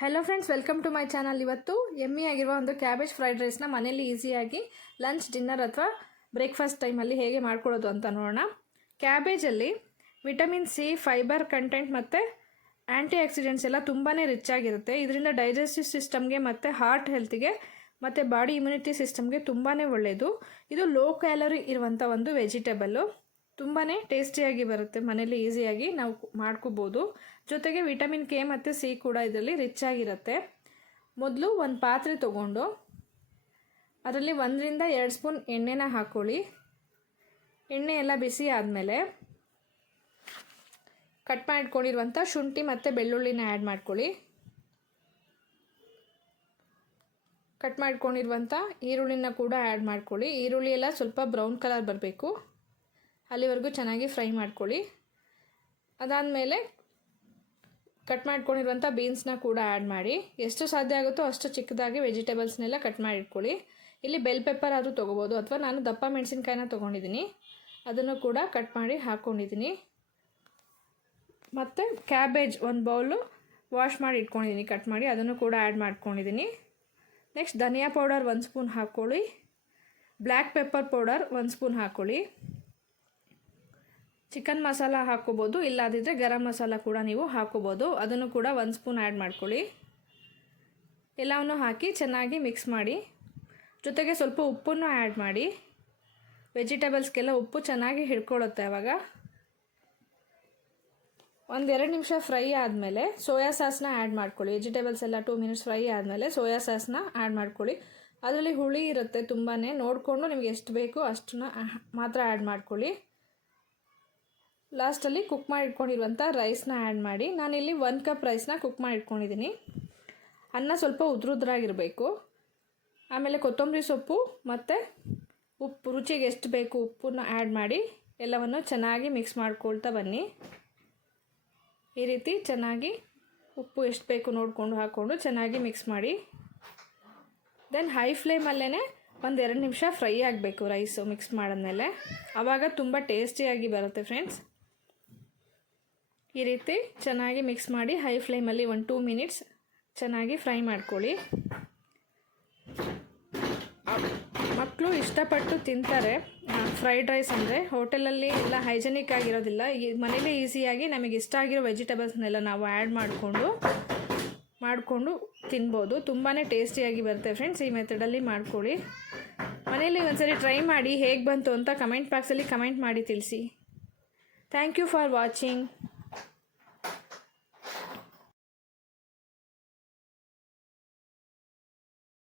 Hello friends, welcome to my channel. ಇವತ್ತು yummy ಆಗಿರುವ ಒಂದು ಕ್ಯಾಬೇಜ್ ಫ್ರೈಡ್ ರೈಸ್ನ ಮನೇಲಿ ಈಸಿಯಾಗಿ ಲಂಚ್, ಡಿನ್ನರ್ ಅಥವಾ ಬ್ರೇಕ್ಫಾಸ್ಟ್ ಟೈಮಲ್ಲಿ ಹೇಗೆ ಮಾಡ್ಕೊಳ್ಳೋದು ಅಂತ ನೋಡೋಣ. ಕ್ಯಾಬೇಜಲ್ಲಿ ವಿಟಮಿನ್ ಸಿ, ಫೈಬರ್ ಕಂಟೆಂಟ್ ಮತ್ತು ಆ್ಯಂಟಿ ಆಕ್ಸಿಡೆಂಟ್ಸ್ ಎಲ್ಲ ತುಂಬಾ ರಿಚ್ ಆಗಿರುತ್ತೆ. ಇದರಿಂದ ಡೈಜೆಸ್ಟಿವ್ ಸಿಸ್ಟಮ್ಗೆ ಮತ್ತು ಹಾರ್ಟ್ ಹೆಲ್ತ್ಗೆ ಮತ್ತು ಬಾಡಿ ಇಮ್ಯುನಿಟಿ ಸಿಸ್ಟಮ್ಗೆ ತುಂಬಾ ಒಳ್ಳೆಯದು. ಇದು ಲೋ ಕ್ಯಾಲರಿ ಇರುವಂಥ ಒಂದು ವೆಜಿಟೇಬಲ್ಲು. ತುಂಬಾ ಟೇಸ್ಟಿಯಾಗಿ ಬರುತ್ತೆ, ಮನೇಲಿ ಈಸಿಯಾಗಿ ನಾವು ಮಾಡ್ಕೋಬೋದು. ಜೊತೆಗೆ ವಿಟಮಿನ್ ಕೆ ಮತ್ತು ಸಿ ಕೂಡ ಇದರಲ್ಲಿ ರಿಚ್ ಆಗಿರುತ್ತೆ. ಮೊದಲು ಒಂದು ಪಾತ್ರೆ ತೊಗೊಂಡು ಅದರಲ್ಲಿ 1 ರಿಂದ 2 ಸ್ಪೂನ್ ಎಣ್ಣೆನ ಹಾಕ್ಕೊಳ್ಳಿ. ಎಣ್ಣೆ ಎಲ್ಲ ಬಿಸಿ ಆದಮೇಲೆ ಕಟ್ ಮಾಡಿಟ್ಕೊಂಡಿರುವಂಥ ಶುಂಠಿ ಮತ್ತು ಬೆಳ್ಳುಳ್ಳಿನ ಆ್ಯಡ್ ಮಾಡ್ಕೊಳ್ಳಿ. ಕಟ್ ಮಾಡ್ಕೊಂಡಿರುವಂಥ ಈರುಳ್ಳಿನ ಕೂಡ ಆ್ಯಡ್ ಮಾಡ್ಕೊಳ್ಳಿ. ಈರುಳ್ಳಿ ಎಲ್ಲ ಸ್ವಲ್ಪ ಬ್ರೌನ್ ಕಲರ್ ಬರಬೇಕು, ಅಲ್ಲಿವರೆಗೂ ಚೆನ್ನಾಗಿ ಫ್ರೈ ಮಾಡ್ಕೊಳ್ಳಿ. ಅದಾದಮೇಲೆ ಕಟ್ ಮಾಡ್ಕೊಂಡಿರುವಂಥ ಬೀನ್ಸ್ನ ಕೂಡ ಆ್ಯಡ್ ಮಾಡಿ. ಎಷ್ಟು ಸಾಧ್ಯ ಆಗುತ್ತೋ ಅಷ್ಟು ಚಿಕ್ಕದಾಗಿ ವೆಜಿಟೇಬಲ್ಸ್ನೆಲ್ಲ ಕಟ್ ಮಾಡಿಟ್ಕೊಳ್ಳಿ. ಇಲ್ಲಿ ಬೆಲ್ ಪೆಪ್ಪರ್ ಆದರೂ ತೊಗೋಬೋದು, ಅಥವಾ ನಾನು ದಪ್ಪ ಮೆಣಸಿನ್ಕಾಯಿನ ತೊಗೊಂಡಿದ್ದೀನಿ, ಅದನ್ನು ಕೂಡ ಕಟ್ ಮಾಡಿ ಹಾಕ್ಕೊಂಡಿದ್ದೀನಿ. ಮತ್ತು ಕ್ಯಾಬೇಜ್ ಒಂದು ಬೌಲು ವಾಶ್ ಮಾಡಿ ಇಟ್ಕೊಂಡಿದ್ದೀನಿ, ಕಟ್ ಮಾಡಿ, ಅದನ್ನು ಕೂಡ ಆ್ಯಡ್ ಮಾಡ್ಕೊಂಡಿದ್ದೀನಿ. ನೆಕ್ಸ್ಟ್ ಧನಿಯಾ ಪೌಡರ್ 1 ಸ್ಪೂನ್ ಹಾಕ್ಕೊಳ್ಳಿ. ಬ್ಲ್ಯಾಕ್ ಪೆಪ್ಪರ್ ಪೌಡರ್ 1 ಸ್ಪೂನ್ ಹಾಕ್ಕೊಳ್ಳಿ. ಚಿಕನ್ ಮಸಾಲ ಹಾಕ್ಕೋಬೋದು, ಇಲ್ಲಾದಿದ್ದರೆ ಗರಂ ಮಸಾಲ ಕೂಡ ನೀವು ಹಾಕ್ಕೋಬೋದು, ಅದನ್ನು ಕೂಡ 1 ಸ್ಪೂನ್ ಆ್ಯಡ್ ಮಾಡ್ಕೊಳ್ಳಿ. ಎಲ್ಲವನ್ನು ಹಾಕಿ ಚೆನ್ನಾಗಿ ಮಿಕ್ಸ್ ಮಾಡಿ. ಜೊತೆಗೆ ಸ್ವಲ್ಪ ಉಪ್ಪನ್ನು ಆ್ಯಡ್ ಮಾಡಿ. ವೆಜಿಟೇಬಲ್ಸ್ಗೆಲ್ಲ ಉಪ್ಪು ಚೆನ್ನಾಗಿ ಹಿಡ್ಕೊಳ್ಳುತ್ತೆ. ಆವಾಗ 1-2 ನಿಮಿಷ ಫ್ರೈ ಆದಮೇಲೆ ಸೋಯಾ ಸಾಸ್ನ ಆ್ಯಡ್ ಮಾಡ್ಕೊಳ್ಳಿ. ವೆಜಿಟೇಬಲ್ಸ್ ಎಲ್ಲ 2 ಮಿನಿಟ್ಸ್ ಫ್ರೈ ಆದಮೇಲೆ ಸೋಯಾ ಸಾಸ್ನ ಆ್ಯಡ್ ಮಾಡ್ಕೊಳ್ಳಿ. ಅದರಲ್ಲಿ ಹುಳಿ ಇರುತ್ತೆ, ತುಂಬಾ ನೋಡಿಕೊಂಡು ನಿಮಗೆ ಎಷ್ಟು ಬೇಕೋ ಅಷ್ಟನ್ನ ಮಾತ್ರ ಆ್ಯಡ್ ಮಾಡ್ಕೊಳ್ಳಿ. ಲಾಸ್ಟಲ್ಲಿ ಕುಕ್ ಮಾಡಿ ಇಟ್ಕೊಂಡಿರುವಂಥ ರೈಸ್ನ ಆ್ಯಡ್ ಮಾಡಿ. ನಾನಿಲ್ಲಿ 1 ಕಪ್ ರೈಸ್ನ ಕುಕ್ ಮಾಡಿ ಇಟ್ಕೊಂಡಿದ್ದೀನಿ. ಅನ್ನ ಸ್ವಲ್ಪ ಉದ್ರುದ್ರಾಗಿರಬೇಕು. ಆಮೇಲೆ ಕೊತ್ತಂಬರಿ ಸೊಪ್ಪು ಮತ್ತು ಉಪ್ಪು, ರುಚಿಗೆ ಎಷ್ಟು ಬೇಕು ಉಪ್ಪನ್ನ ಆ್ಯಡ್ ಮಾಡಿ ಎಲ್ಲವನ್ನು ಚೆನ್ನಾಗಿ ಮಿಕ್ಸ್ ಮಾಡ್ಕೊಳ್ತಾ ಬನ್ನಿ. ಈ ರೀತಿ ಚೆನ್ನಾಗಿ ಉಪ್ಪು ಎಷ್ಟು ಬೇಕು ನೋಡಿಕೊಂಡು ಹಾಕ್ಕೊಂಡು ಚೆನ್ನಾಗಿ ಮಿಕ್ಸ್ ಮಾಡಿ. ದೆನ್ ಹೈ ಫ್ಲೇಮಲ್ಲೇ 1-2 ನಿಮಿಷ ಫ್ರೈ ಆಗಬೇಕು ರೈಸು. ಮಿಕ್ಸ್ ಮಾಡಿದ್ಮೇಲೆ ಆವಾಗ ತುಂಬ ಟೇಸ್ಟಿಯಾಗಿ ಬರುತ್ತೆ ಫ್ರೆಂಡ್ಸ್. ಈ ರೀತಿ ಚೆನ್ನಾಗಿ ಮಿಕ್ಸ್ ಮಾಡಿ ಹೈ ಫ್ಲೇಮಲ್ಲಿ 1-2 ಮಿನಿಟ್ಸ್ ಚೆನ್ನಾಗಿ ಫ್ರೈ ಮಾಡ್ಕೊಳ್ಳಿ. ಮಕ್ಕಳು ಇಷ್ಟಪಟ್ಟು ತಿಂತಾರೆ ಫ್ರೈಡ್ ರೈಸ್ ಅಂದರೆ. ಹೋಟೆಲಲ್ಲಿ ಎಲ್ಲ ಹೈಜೆನಿಕ್ ಆಗಿರೋದಿಲ್ಲ. ಮನೇಲಿ ಈಸಿಯಾಗಿ ನಮಗೆ ಇಷ್ಟ ಆಗಿರೋ ವೆಜಿಟೇಬಲ್ಸ್ನೆಲ್ಲ ನಾವು ಆ್ಯಡ್ ಮಾಡಿಕೊಂಡು ತಿನ್ಬೋದು. ತುಂಬಾ ಟೇಸ್ಟಿಯಾಗಿ ಬರುತ್ತೆ ಫ್ರೆಂಡ್ಸ್. ಈ ಮೆಥಡಲ್ಲಿ ಮಾಡ್ಕೊಳ್ಳಿ. ಮನೇಲಿ ಒಂದ್ಸರಿ ಟ್ರೈ ಮಾಡಿ ಹೇಗೆ ಬಂತು ಅಂತ ಕಮೆಂಟ್ ಬಾಕ್ಸಲ್ಲಿ ಕಮೆಂಟ್ ಮಾಡಿ ತಿಳಿಸಿ. Thank you for watching.